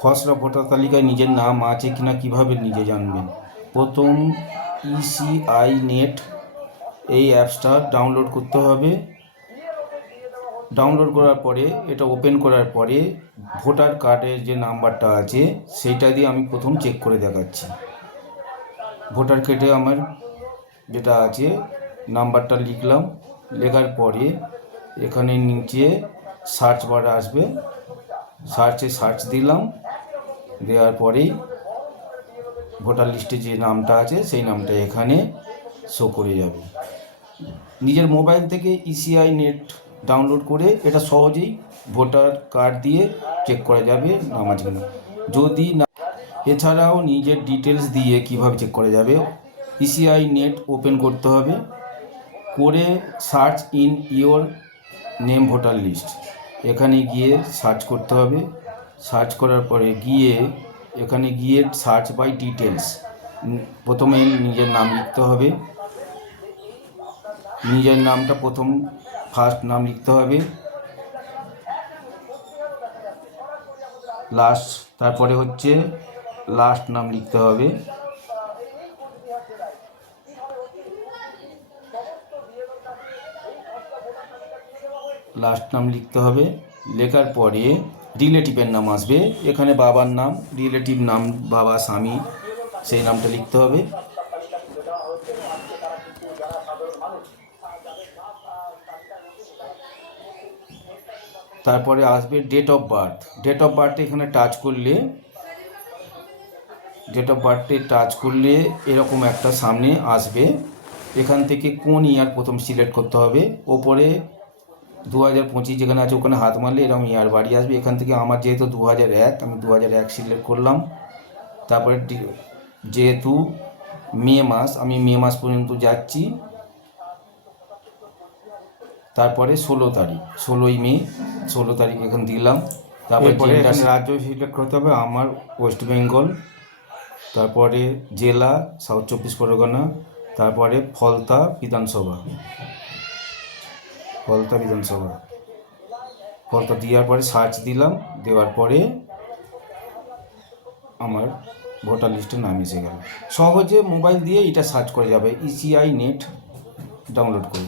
খসড়া ভোটার তালিকায় নিজের নাম আছে কিনা কিভাবে নিজে জানবেন? প্রথম ইসিআই নেট এই অ্যাপসটা ডাউনলোড করতে হবে। ডাউনলোড করার পরে এটা ওপেন করার পরে ভোটার কার্ডের যে নাম্বারটা আছে সেইটা দিয়ে আমি প্রথম চেক করে দেখাচ্ছি। ভোটার কার্ডে আমার যেটা আছে নাম্বারটা লিখলাম, লেখার পরে এখানে নিচে সার্চ বার আসবে, সার্চ দিলাম, দেওয়ার পরেই ভোটার লিস্টে যে নামটা আছে সেই নামটা এখানে শো করে যাবে। নিজের মোবাইল থেকে ইসিআই নেট ডাউনলোড করে এটা সহজেই ভোটার কার্ড দিয়ে চেক করা যাবে নাম আছে কিনা। যদি না, এছাড়াও নিজের ডিটেলস দিয়ে কিভাবে চেক করা যাবে, ইসিআই নেট ওপেন করতে হবে, করে search in your name voter list এখানে গিয়ে সার্চ করতে হবে। সার্চ করার পরে এখানে গিয়ে সার্চ বাই ডিটেলস প্রথমে নিজের নাম লিখতে হবে। নিজের নামটা ফার্স্ট নাম লিখতে হবে, তারপরে হচ্ছে লাস্ট নাম লিখতে হবে। লেখার পরে রিলেটিভের নাম আসবে, এখানে বাবার নাম, রিলেটিভ নাম বাবা স্বামী সেই নামটা লিখতে হবে। তারপরে আসবে ডেট অফ বার্থ। এখানে টাচ করলে এরকম একটা সামনে আসবে। এখান থেকে কোন ইয়ার প্রথম সিলেক্ট করতে হবে। ওপরে 2025 যেখানে আছে ওখানে হাত মারলে এরকম ইয়ার বাড়ি আসবে। এখান থেকে আমার যেহেতু 2001, আমি 2001 সিলেক্ট করলাম। তারপরে যেহেতু মে মাস, আমি মে মাস পর্যন্ত যাচ্ছি। তারপরে 16ই মে, 16 তারিখ এখানে দিলাম। তারপরে রাজ্য সিলেক্ট করতে হবে, আমার ওয়েস্ট বেঙ্গল। তারপরে জেলা সাউথ 24 পরগনা। তারপরে ফলতা বিধানসভা। ফলতা দেওয়ার পরে সার্চ দিলাম, দেওয়ার পরে আমার ভোটার লিস্টে নাম এসে গেল। সহজে মোবাইল দিয়ে এটা সার্চ করা যাবে ইসিআই নেট ডাউনলোড করে।